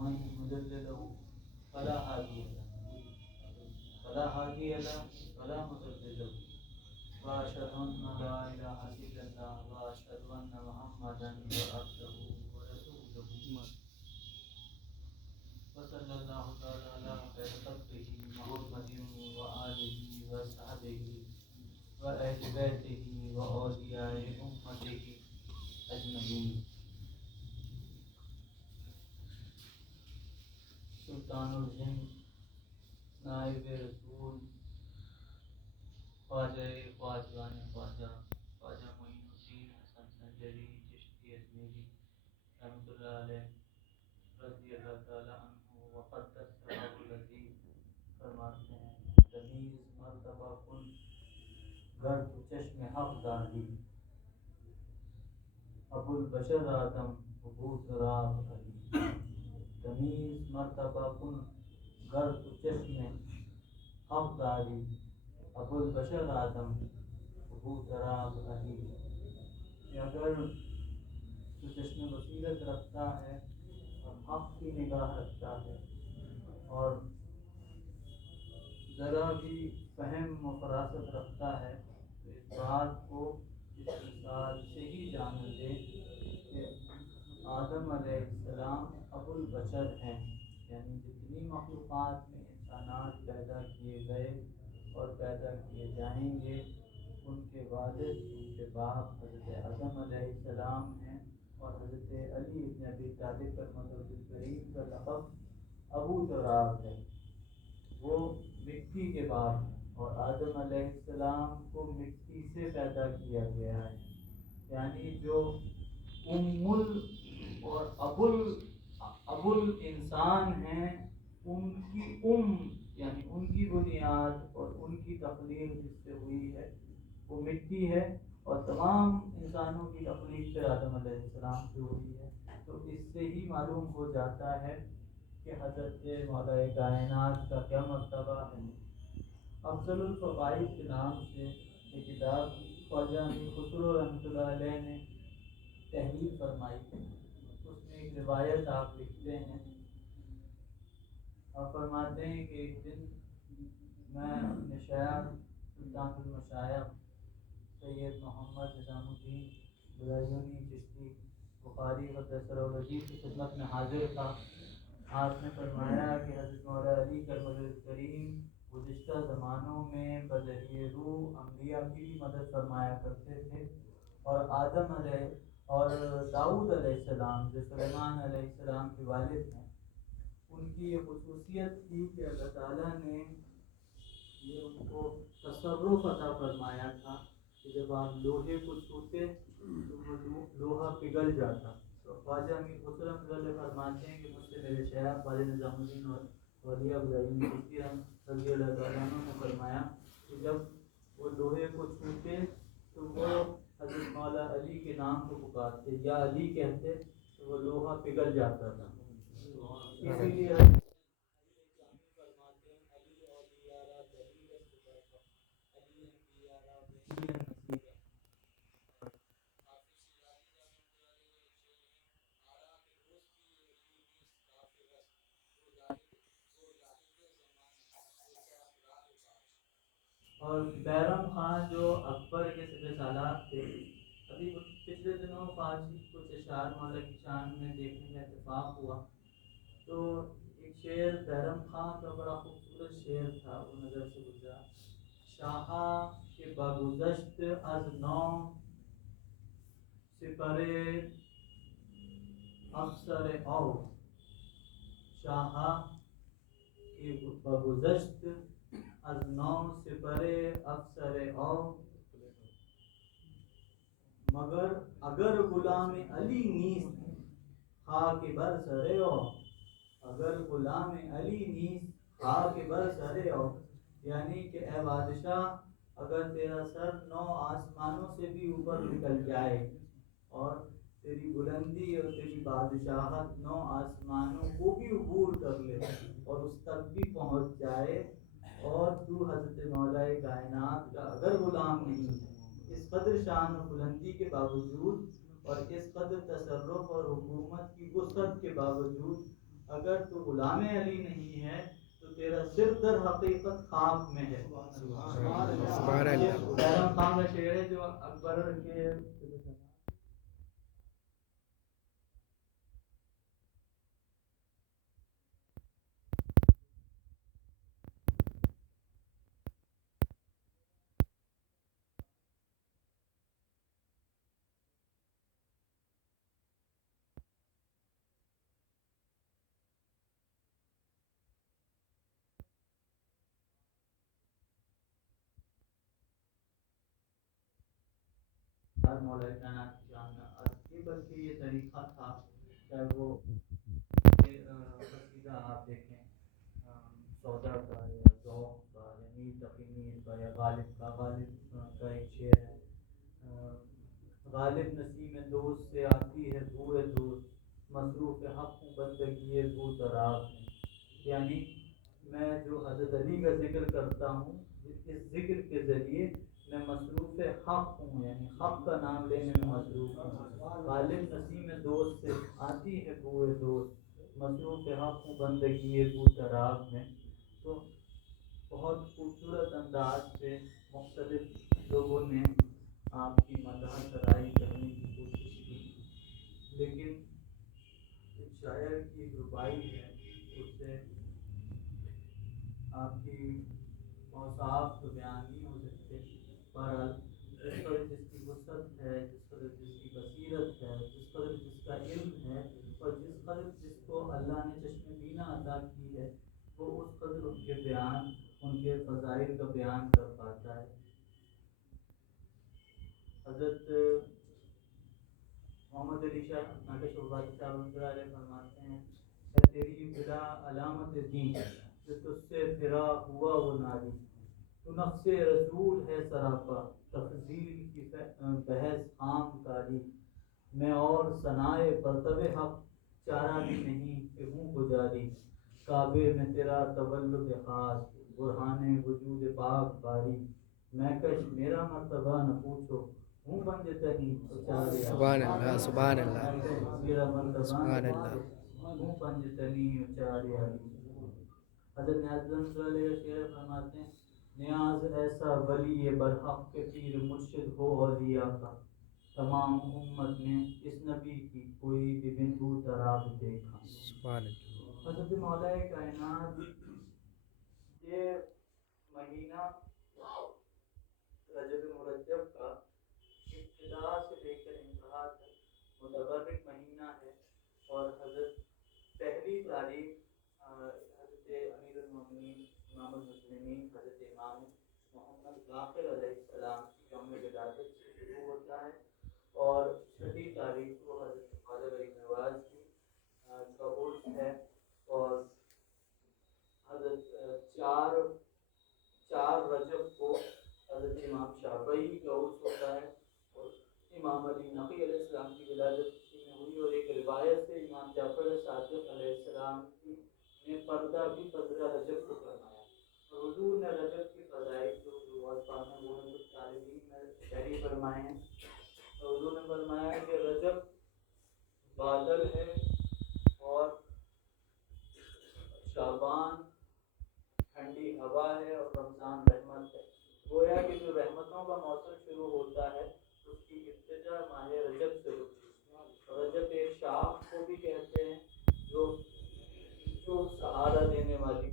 ومن يضلل فلا هادي له ولا مضل له وأشهد أن لا إله إلا الله وأشهد أن محمدا عبده ورسوله وصلى الله تعالى على خير خلقه محمد وآله وصحبه وأهل بيته وأولياء أمته أجمعين. سلطان الہند نائب رسول خواجگان خواجہ معین الدین حسن سنجری چشتی اجمیری رحمۃ اللہ علیہ رضی اللہ تعالی عنہ وقدس سرہ العزیز فرماتے ہیں تمیز مرتبہ کن گر تو چشم حق داندی ابو البشر آدم حبوط راغ علی. تمیز مرتبہ کن گر تو چشم حق داری ابو البشر آدم حبوط راغ علی. اگر تو چشم بصیرت رکھتا ہے اور حق کی نگاہ رکھتا ہے اور ذرا بھی فہم و فراست رکھتا ہے تو اس بات کو اس مثال سے ہی جان لے کہ آدم علیہ السلام ابو البشر ہیں، یعنی جتنی مخلوقات میں انسانات پیدا کیے گئے اور پیدا کیے جائیں گے ان کے والد ان کے باپ حضرت آدم علیہ السلام ہیں، اور حضرت علی ابن ابی طالب رحمۃ اللہ کریم کا لقب ابو تراب ہے. وہ مٹی کے باپ ہیں اور آدم علیہ السلام کو مٹی سے پیدا کیا گیا ہے، یعنی جو اور ابو الانسان ہیں ان کی یعنی ان کی بنیاد اور ان کی تخلیق جس سے ہوئی ہے وہ مٹی ہے، اور تمام انسانوں کی تخلیق پھر آدم علیہ السلام سے ہوئی ہے. تو اس سے ہی معلوم ہو جاتا ہے کہ حضرت مولا کائنات کا کیا مرتبہ ہے. افضل الفوائد کے نام سے یہ کتاب خواجہ امیر خسرو رحمۃ اللہ علیہ نے تحریر فرمائی. اس میں ایک روایت آپ لکھتے ہیں اور فرماتے ہیں کہ ایک دن میں اپنے شیخ سلطان المشائخ سید محمد نظام الدین برایونی چشتی بخاری قدس سرہ العزیز کی خدمت میں حاضر تھا. آپ نے فرمایا کہ حضرت مولا علی کرم اللہ کریم گزشتہ زمانوں میں بذریعہ روح انبیاء کی بھی مدد فرمایا کرتے تھے، اور آدم علیہ اور داؤد علیہ السلام جو سلیمان علیہ السلام کے والد ہیں ان کی یہ خصوصیت تھی کہ اللہ تعالیٰ نے یہ ان کو تصرف عطا فرمایا تھا کہ جب آپ لوہے کو چھوتے تو وہ لوہا پگھل جاتا. تو خواجہ امیر خسرو رحمۃ فرماتے ہیں کہ مجھ سے میرے شیخ خواجہ نظام الدین اور ولیہ ابراہیم چشتی رضی اللہ تعالیٰ عنہ نے فرمایا کہ جب وہ لوہے کو چھوتے تو وہ حضرت مولا علی کے نام کو پکارتے یا علی کہتے تو وہ لوہا پگھل جاتا تھا. اسی لیے اور بیرم خان جو اکبر کے سپہ سالار تھے، ابھی پچھلے دنوں فارسی کچھ اشعار مولا کی شان میں دیکھنے کا اتفاق ہوا تو ایک شعر بیرم خان کا بڑا خوبصورت شعر تھا، وہ نظر سے گزرا. شاہاں کے بگذشت از نو سپرے افسر او، شاہاں کے بگذشت از نو سپرے افسر او، مگر اگر غلام علی نیست خاک بر سر او، اگر غلام علی نیست خاک بر سر او، یعنی کہ اے بادشاہ اگر تیرا سر 9 آسمانوں سے بھی اوپر نکل جائے اور تیری بلندی اور تیری بادشاہت 9 آسمانوں کو بھی عبور کر لے اور اس تک بھی پہنچ جائے، اور تو حضرت مولا کائنات کا اگر غلام نہیں ہے، اس قدر شان و بلندی کے باوجود اور اس قدر تصرف اور حکومت کی وسعت کے باوجود اگر تو غلام علی نہیں ہے تو تیرا سر در حقیقت خاک میں ہے. سبحان اللہ. بیرم خان کا شعر ہے جو اکبر کے مولا کائنات کی جان کا عرض کی، بلکہ یہ طریقہ تھا. چاہے وہ قصیدہ آپ دیکھیں سودا کا یا ذوق کا یا میر تقی میر کا یا غالب کا ایک شعر ہے. غالب نسیم دوست سے آتی ہے بوئے دوست، مصروف حق ہوں بندگی بو تراب میں. یعنی میں جو حضرت علی کا ذکر کرتا ہوں، اس ذکر کے ذریعے میں مصروف حق ہوں، یعنی حق کا نام لینے میں مصروف ہوں. غالب نسیم دوست سے آتی ہے بوئے دوست، مصروف حق ہوں بندگی بو تراب میں. تو بہت خوبصورت انداز سے مختلف لوگوں نے آپ کی مدح سرائی کرنے کی کوشش کی، لیکن شاعر کی ربائی ہے اس سے آپ کی اوصاف تو بیان نہیں ہو سکتے. بہرحال جس پر جس کی وسعت ہے، جس پر جس کی بصیرت ہے، جس پر جس کا علم ہے، اور جس پر جس کو اللہ نے چشم بینا عطا کی ہے، وہ اس قدر ان کے بیان، ان کے فضائل کا بیان کر پاتا ہے. حضرت محمد علی شاہ ناٹے شہباتی صاحب علیہ فرماتے ہیں کہ تیری بلا علامت دین جو تجھ سے پھرا ہوا وہ ناری، تو نفس رسول ہے سراپا تفضیل کی بحث عام کاری. میں اور ثنائے پرتو حق چارہ بھی نہیں کہ ہوں گزاری، کعبے میں تیرا تولد خاص برہان وجود پاک باری. میں کش میرا مرتبہ نہ پوچھو ہوں بنجتے ہی اچارے. سبحان اللہ. سبحان اللہ. میرا مرتبہ سبحان نہ اللہ. پوچھو ہوں بنجتے ہی اچارے. حضرت نیاز علیہ شعر فرماتے ہیں نیاز ایسا ولی برحق کے پیر مرشد ہو اولیاء کا، تمام امت نے اس نبی کی کوئی بھی بندو تراب دیکھا. سبحان اللہ. حضرت مولا کائنات یہ مہینہ رجب مرجب کا ابتدا سے لے کر انتہا تک متبرک مہینہ ہے. اور حضرت پہلی تاریخ حضرت امیر المومنین امام المسلمین حضرت امام محمد باقر علیہ السلام کی یوم ولادت سے شروع ہوتا ہے، اور چھٹی تاریخ کو حضرت خواجہ غریب نواز کی کا عرس ہے. اور حضرت چار رجب کو حضرت امام شافعی کا عرس ہوتا ہے، اور امام علی نقی علیہ السلام کی ولادت اسی میں ہوئی. اور ایک روایت سے امام جعفر صادق علیہ السلام کی نے پردہ بھی 15 رجب کو فرمایا. اور حضور نے رجب کی فضائل جو وصفات ہیں وہ کچھ طالبین میں شہری فرمائے ہیں. حضور نے فرمایا کہ رجب بادل ہے اور شعبان ٹھنڈی ہوا ہے اور رمضان رحمت ہے. گویا کہ جو رحمتوں کا موسم شروع ہوتا ہے اس کی ابتدا ماہ رجب سے ہوتی ہے. رجب ایک شاخ کو بھی کہتے ہیں جو سہارا دینے والی.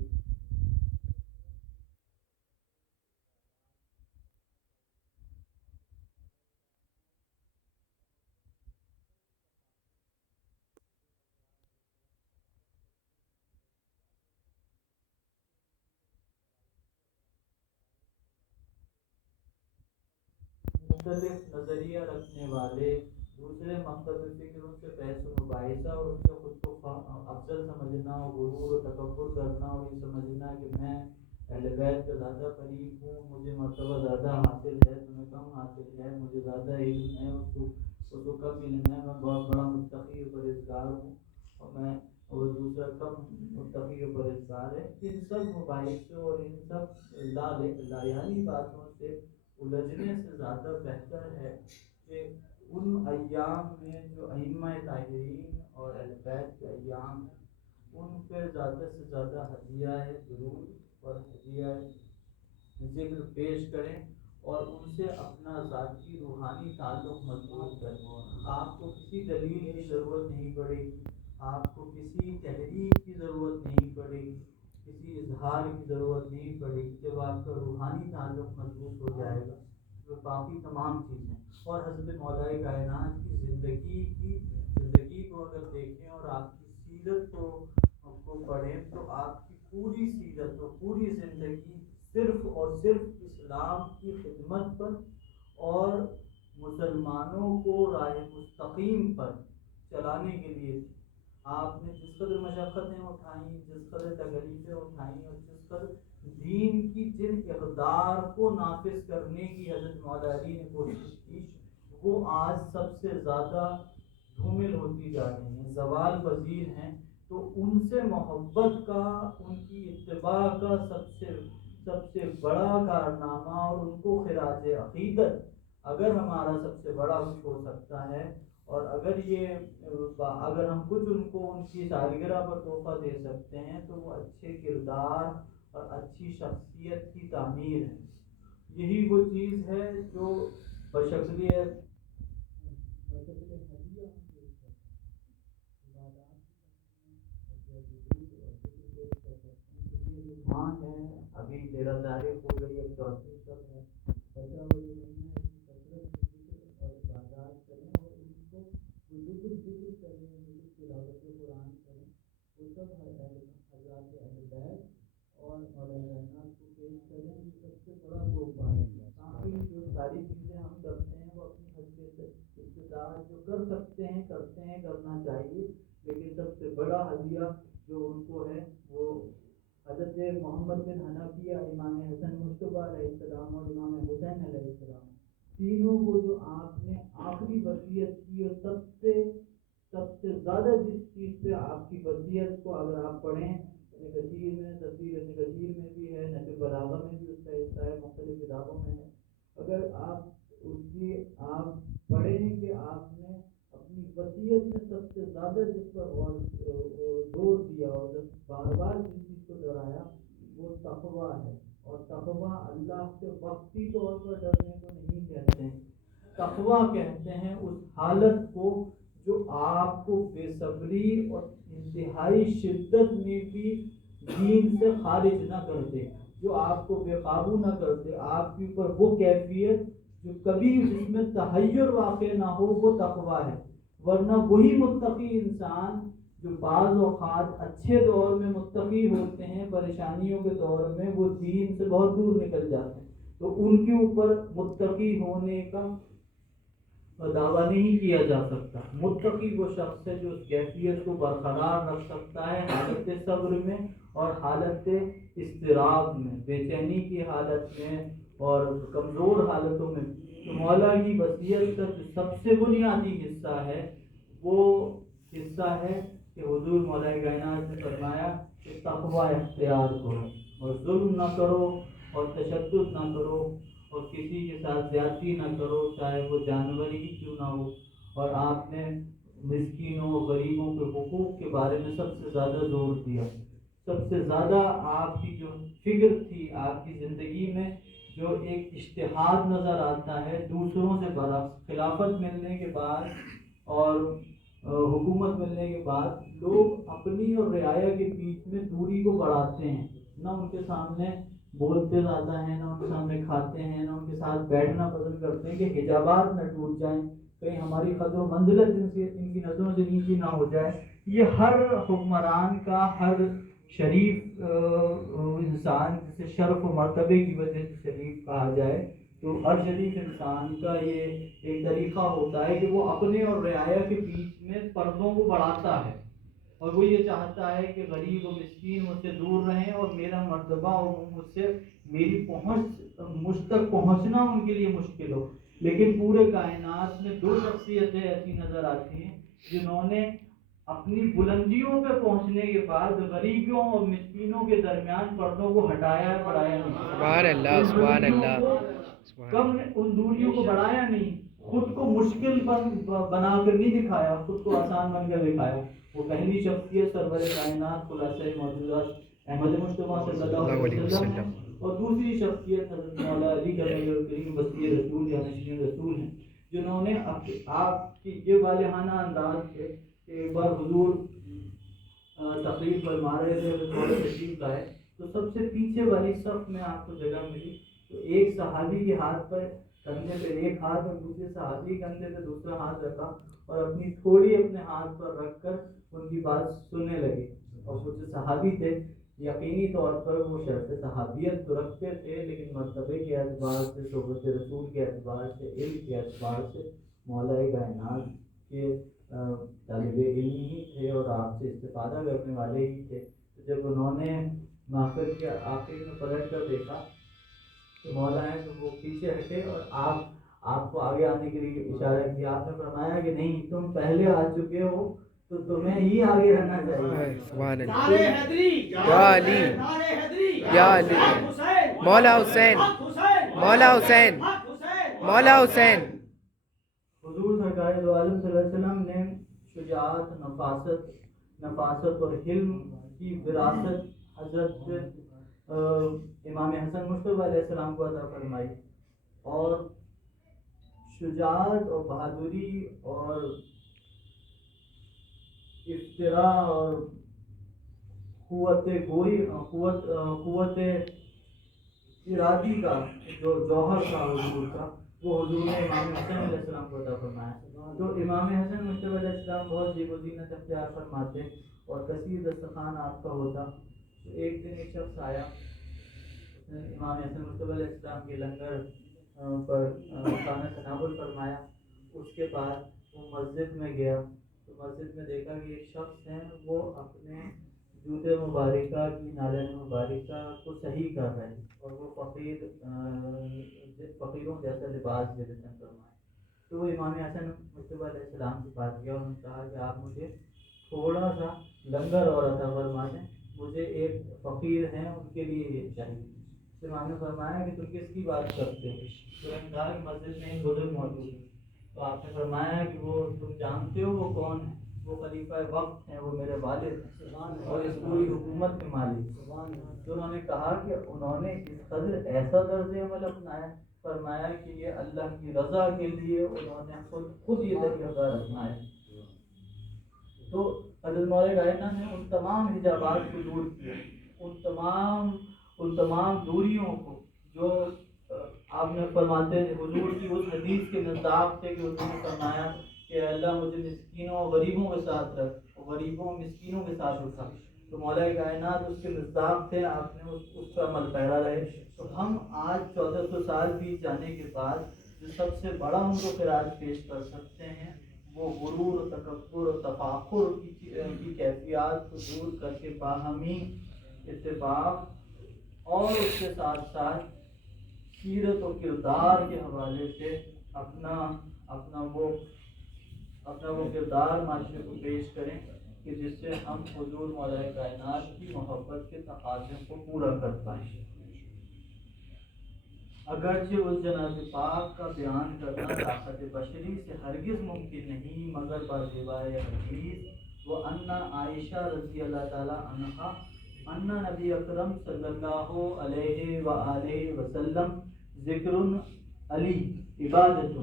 مختلف نظریہ رکھنے والے دوسرے مقصد فکر ان سے بحث و مباحثہ اور ان سے خود کو افضل سمجھنا اور غرور و تکبر کرنا اور یہ سمجھنا کہ میں اہل بیت کا زیادہ قریب ہوں، مجھے مرتبہ زیادہ حاصل ہے، تمہیں کم حاصل ہے، مجھے زیادہ علم ہے، اس کو کم علم ہے، میں بہت بڑا متقی و پرہیزگار ہوں اور دوسرا کم متقی و پرہیزگار ہے. ان سب مباحثوں اور ان سب لایانی باتوں سے الجھنے سے زیادہ بہتر ہے کہ ان ایام میں جو ائمہ طاہرین اور اہل بیت کے ایام ان پہ زیادہ سے زیادہ ہدیہ درود اور ہدیہ ذکر پیش کریں اور ان سے اپنا ذاتی روحانی تعلق مضبوط کریں. آپ کو کسی دلیل کی ضرورت نہیں پڑے گی, آپ کو کسی تحریک کی ضرورت نہیں پڑے گی, کسی اظہار کی ضرورت نہیں پڑے گی. جب آپ کا روحانی تعلق مضبوط ہو جائے گا تو باقی تمام چیزیں. اور حضرت مولا کائنات کی زندگی کو اگر دیکھیں اور آپ کی سیرت کو پڑھیں تو آپ کی پوری سیرت اور پوری زندگی صرف اور صرف اسلام کی خدمت پر اور مسلمانوں کو راہ مستقیم پر چلانے کے لیے تھی. آپ نے جس قدر مشقتیں اٹھائیں, جس قدر تکلیفیں اٹھائیں اور جس قدر دین کی جن اقدار کو نافذ کرنے کی حضرت مولا علی نے کوشش کی, وہ آج سب سے زیادہ دھومل ہوتی جا رہی ہیں, زوال پذیر ہیں. تو ان سے محبت کا, ان کی اتباع کا سب سے بڑا کارنامہ اور ان کو خراج عقیدت اگر ہمارا سب سے بڑا کچھ ہو سکتا ہے, اور اگر ہم کچھ ان کو ان کی سالگرہ پر تحفہ دے سکتے ہیں تو وہ اچھے کردار اور اچھی شخصیت کی تعمیر ہے. یہی وہ چیز ہے جو بشکل ماں ہے. ابھی 13 تاریخ ہو گئی, اب 34 تک ہے. بچا وہ جو مہینہ ہے اس کی کثرت اور عبادات کریں اور ان کو ذکر کریں, تلاوت قرآن کریں. وہ سب حضرات اہل بیت اور مولانا کائنات کو پیش کریں. یہ سب سے بڑا تحفہ ہے. تاکہ جو ساری چیزیں ہم کرتے ہیں وہ اپنی حد سے استطاعت جو کر سکتے ہیں کرنا چاہیے. لیکن سب سے بڑا ہدیہ جو ان کو ہے وہ حضرت محمد بن حنفیہ, امام حسن مصطفیٰ علیہ السلام اور امام حسین علیہ السلام, تینوں کو جو آپ نے آخری وصیت کی, اور سب سے زیادہ جس چیز پہ آپ کی وصیت کو اگر آپ پڑھیں, ابن کثیر میں, تفسیر ابن کثیر میں بھی ہے, نہج البلاغہ میں بھی اس کا حصہ ہے, مختلف کتابوں میں ہے. اگر آپ پڑھیں کہ آپ نے اپنی وصیت میں سب سے زیادہ جس پر زور دیا اور بار بار جس چیز کو دہرایا وہ تقویٰ ہے. اور تقویٰ اللہ سے وقتی طور پر ڈرنے کو نہیں کہتے ہیں, تقویٰ کہتے ہیں اس حالت کو جو آپ کو بے صبری اور انتہائی شدت میں بھی دین سے خارج نہ کر دے, جو آپ کو بے قابو نہ کر دے. آپ کے اوپر وہ کیفیت جو کبھی جس میں تحیر واقع نہ ہو, وہ تقویٰ ہے. ورنہ وہی متقی انسان جو بعض اوقات اچھے دور میں متقی ہوتے ہیں, پریشانیوں کے دور میں وہ دین سے بہت دور نکل جاتے ہیں. تو ان کے اوپر متقی ہونے کا دعویٰ نہیں کیا جا سکتا. متقی وہ شخص ہے جو اس کیفیت کو برقرار رکھ سکتا ہے حالت صبر میں اور حالت اضطراب میں, بے چینی کی حالت میں اور کمزور حالتوں میں. تو مولا کی وصیت کا جو سب سے بنیادی حصہ ہے وہ حصہ ہے کہ حضور مولا کائنات نے فرمایا کہ تقویٰ اختیار کرو اور ظلم نہ کرو اور تشدد نہ کرو اور کسی کے ساتھ زیادتی نہ کرو, چاہے وہ جانور ہی کیوں نہ ہو. اور آپ نے مسکینوں غریبوں کے حقوق کے بارے میں سب سے زیادہ زور دیا. سب سے زیادہ آپ کی جو فکر تھی, آپ کی زندگی میں جو ایک اجتہاد نظر آتا ہے دوسروں سے برعکس, خلافت ملنے کے بعد اور حکومت ملنے کے بعد لوگ اپنی اور رعایا کے بیچ میں دوری کو بڑھاتے ہیں. نہ ان کے سامنے بولتے زیادہ ہیں, نہ ان کے سامنے کھاتے ہیں, نہ ان کے ساتھ بیٹھنا پسند کرتے ہیں کہ حجابات نہ ٹوٹ جائیں, کہیں ہماری قدر و منزلت ان کی نظروں سے نیچی نہ ہو جائے. یہ ہر حکمران کا, ہر شریف انسان جسے شرف و مرتبے کی وجہ سے شریف کہا جائے, تو ہر شریف انسان کا یہ ایک طریقہ ہوتا ہے کہ وہ اپنے اور رعایا کے بیچ میں پردوں کو بڑھاتا ہے, اور وہ یہ چاہتا ہے کہ غریب و مسکین مجھ سے دور رہیں اور میرا مرتبہ اور مجھ تک پہنچنا ان کے لیے مشکل ہو. لیکن پورے کائنات میں دو شخصیتیں ایسی نظر آتی ہیں جنہوں نے اپنی بلندیوں پہ پہنچنے کے بعد غریبوں اور مسکینوں کے درمیان پردوں کو ہٹایا ہے, بڑھایا نہیں. سبحان اللہ, سبحان اللہ, کم ان دوریوں کو بڑھایا نہیں, خود کو مشکل بنا کر نہیں دکھایا، خود کو آسان بن کر دکھایا. وہ پہلی شخصیت سرور کائنات خلاصۂ موجودات احمد مصطفیٰ صلی اللہ علیہ وسلم ہے، اور دوسری شخصیت حضرت مولا علی کریم وسیع رسول یا نشین رسول ہیں، جنہوں نے آپ کی یہ والہانہ انداز سے کہ ایک بار حضور تقریر فرما رہے تھے تھوڑے تشریف لائے تو سب سے پیچھے والی صف میں آپ کو جگہ ملی، تو ایک صحابی کے ہاتھ پر کندھے پہ ایک ہاتھ اور دوسرے صحابی کندھے پہ دوسرا ہاتھ رکھا اور اپنی تھوڑی اپنے ہاتھ پر رکھ کر ان کی بات سننے لگے. اور وہ جو صحابی تھے یقینی طور پر وہ شرط صحابیت تو رکھتے تھے، لیکن مرتبے کے اعتبار سے، صحبت رسول کے اعتبار سے، علم کے اعتبار سے مولا کائنات کے طالب علم ہی تھے اور آپ سے استفادہ کرنے والے ہی تھے. جب انہوں نے محفل کے آخر میں پلٹ کر دیکھا تو مولا ہے تو وہ پیچھے ہٹے اور آپ کو آگے آنے کے لیے اشارہ کیا. آپ نے فرمایا کہ نہیں، تم پہلے آ چکے ہو تو تمہیں ہی آگے رہنا چاہیے. سبحان اللہ. یا علی یا علی، مولا حسین، مولا حسین، مولا حسین. حضور سرکار دو عالم صلی اللہ علیہ وسلم نے شجاعت، نفاست اور حلم کی وراثت حضرت امام حسن مصطفیٰ علیہ السلام کو عطا فرمائی، اور شجاعت اور بہادری اور افطرا اور قوت ارادی کا جو جوہر تھا حضور کا، وہ حضور نے امام حسن علیہ السلام کو عطا فرمایا. تو امام حسن مصطفیٰ علیہ السلام بہت زیب و زینت اختیار فرماتے اور کثیر دسترخوان آپ کا ہوتا. تو ایک دن ایک شخص آیا، اس نے امام حسن مصطفیٰ علیہ السلام کے لنگر پر کھانا تناول فرمایا. اس کے بعد وہ مسجد میں گیا تو مسجد میں دیکھا کہ ایک شخص ہیں وہ اپنے جوتے مبارکہ کی نالین مبارکہ کو صحیح کر رہے ہیں اور وہ فقیروں جیسا لباس دے دیتے ہیں فرمائے. تو وہ امام حسن مصطفیٰ علیہ السلام کے پاس گیا اور انہوں نے کہا کہ آپ مجھے تھوڑا سا لنگر اور عطا فرما دیں، مجھے ایک فقیر ہیں ان کے لیے یہ چاہیے. تو امام نے فرمایا کہ تم کس کی بات کرتے ہو؟ تو انہوں نے کہا کہ مسجد میں ایک بزرگ موجود ہے. تو آپ نے فرمایا کہ وہ تم جانتے ہو وہ کون ہے؟ وہ خلیفہ وقت ہیں، وہ میرے والد ہیں اور اس پوری حکومت کے مالک. تو انہوں نے کہا کہ انہوں نے اس قدر ایسا طرز عمل اپنایا، فرمایا کہ یہ اللہ کی رضا کے لیے انہوں نے خود یہ طریقہ اپنایا. تو حضرت مولا کائنات نے ان تمام حجابات کو دور کیا، ان تمام دوریوں کو جو آپ نے فرماتے ہیں حضور کی اس حدیث کے مصداق تھے کہ حضور نے فرمایا کہ اللہ مجھے مسکینوں اور غریبوں کے ساتھ رکھ اور غریبوں اور مسکینوں کے ساتھ اٹھا. تو مولا کائنات اس کے مصداق تھے، آپ نے اس کا عمل پیرا رہے. تو ہم آج 1400 سال بیت جانے کے بعد جو سب سے بڑا ان کو خراج پیش کر سکتے ہیں وہ غرور و تکبر و تفاخر کی کیفیات کو دور کر کے باہمی اتفاق اور اس کے ساتھ ساتھ سیرت و کردار کے حوالے سے اپنا وہ کردار معاشرے کو پیش کریں کہ جس سے ہم حضور مولا کائنات کی محبت کے تقاضے کو پورا کر پائیں. اگرچہ اس جناب پاک کا بیان کرنا طاقت بشری سے ہرگز ممکن نہیں، مگر بروائے حدیث وہ انا عائشہ رضی اللہ تعالی عنہا ان نبی اکرم صلی اللہ علیہ وآلہ وسلم ذکر علی عبادت.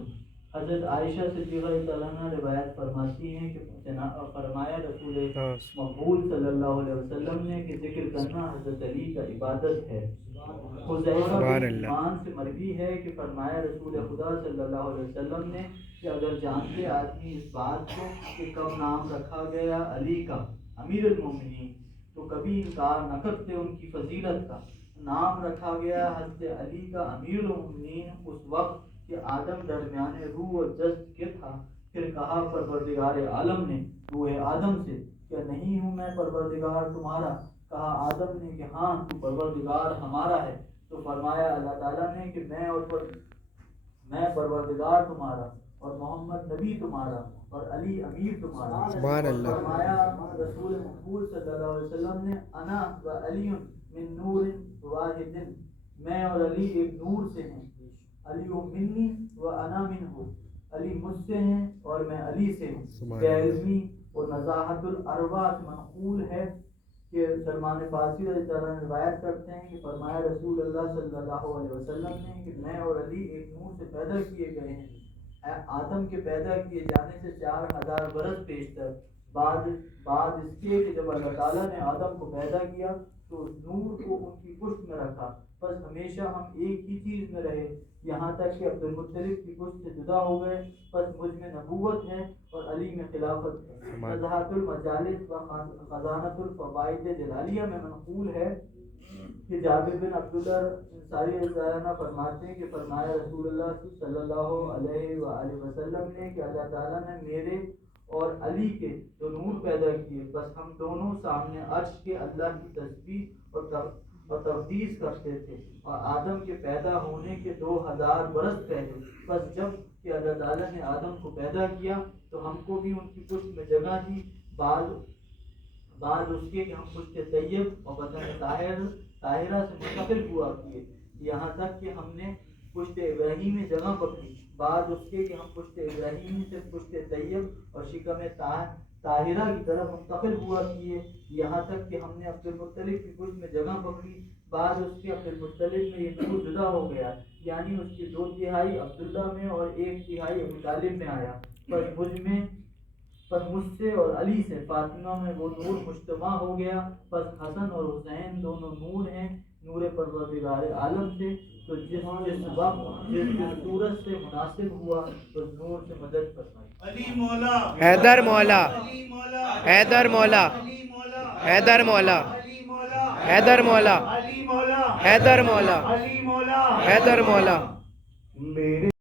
حضرت عائشہ صدیقہ رضی اللہ عنہا روایت فرماتی ہیں کہ فرمایا رسول مقبول صلی اللہ علیہ وسلم نے کہ ذکر کرنا حضرت علی کا عبادت ہے. حذیفہ بن یمان سے مروی ہے کہ فرمایا رسول خدا صلی اللہ علیہ وسلم نے کہ اگر جانتے آدمی اس بات کو کہ کب نام رکھا گیا علی کا امیر المومنین تو کبھی انکار نہ کرتے ان کی فضیلت کا. نام رکھا گیا حضرت علی کا امیر المومنین اس وقت کہ آدم درمیان روح و جسد کے تھا. پھر کہا پروردگار عالم نے روح آدم سے کیا نہیں ہوں میں پروردگار تمہارا؟ کہا آدم نے کہ ہاں تو پروردگار ہمارا ہے. تو فرمایا اللہ تعالیٰ نے کہ میں پروردگار تمہارا اور محمد نبی تمہارا اور علی امیر تمہارا. سبحان اللہ. فرمایا رسول مقبول صلی اللہ علیہ وسلم نے انا و علی من نور واحد، میں اور علی ایک نور سے ہیں. علی منی و انا منہ، علی مجھ سے ہیں اور میں علی سے ہوں۔ بے علمی اور نزاہت الارواح سے منقول ہے کہ سلمان فارسی رضی اللہ عنہ روایت کرتے ہیں کہ فرمایا رسول اللہ صلی اللہ علیہ وسلم نے کہ میں اور علی ایک نور سے پیدا کیے گئے ہیں، آدم کے پیدا کیے جانے سے 4000 برس پیشتر، بعد اس کے کہ جب اللہ تعالیٰ نے آدم کو پیدا کیا تو اس نور کو ان کی پشت میں رکھا، بس ہمیشہ ہم ایک ہی چیز میں رہے یہاں تک کہ عبد المطلب کی پشت سے جدا ہو گئے، بس مجھ میں نبوت ہے اور علی میں خلافت ہے۔ نزہۃ المجالس و خزانۃ الفوائد جلالیہ میں منقول ہے کہ جابر بن عبداللہ انصاری رضی اللہ عنہ فرماتے ہیں کہ فرمایا رسول اللہ صلی اللہ علیہ وآلہ وسلم نے کہ اللہ تعالیٰ نے میرے اور علی کے جو نور پیدا کیے، بس ہم دونوں سامنے عرش کے اللہ کی تسبیح اور تقدیس کرتے تھے، اور آدم کے پیدا ہونے کے 2000 برس پہلے، بس جب کہ اللہ تعالیٰ نے آدم کو پیدا کیا تو ہم کو بھی ان کی پشت میں جگہ دی، بعد اس کے کہ ہم پشت طیب اور وطن طاہرہ سے منتقل ہوا کیے، یہاں تک کہ ہم نے پشت ابراہیم میں جگہ پکڑی، بعد اس کے کہ ہم پشت ابراہیم سے پشت طیب اور شکم طاہرہ کی طرف منتقل ہوا کیے، یہاں تک کہ ہم نے عبد المطلب کی پشت میں جگہ پکڑی، بعد اس کے عبد المطلب میں یہ نور جدا ہو گیا، یعنی اس کی 2/3 عبداللہ میں اور 1/3 ابو طالب میں آیا، پر مجھ سے اور علی سے فاطمہ میں وہ نور مجتمع ہو گیا، بس حسن اور حسین دونوں نور ہیں نور پروردگار عالم سے، تو جس وقت جس صورت سے مناسب ہوا اس نور سے مدد فرمائی۔ علی مولا، حیدر مولا، علی مولا، حیدر مولا، علی مولا، حیدر مولا، علی مولا، حیدر مولا، علی مولا، حیدر مولا، علی مولا، حیدر مولا۔ میرے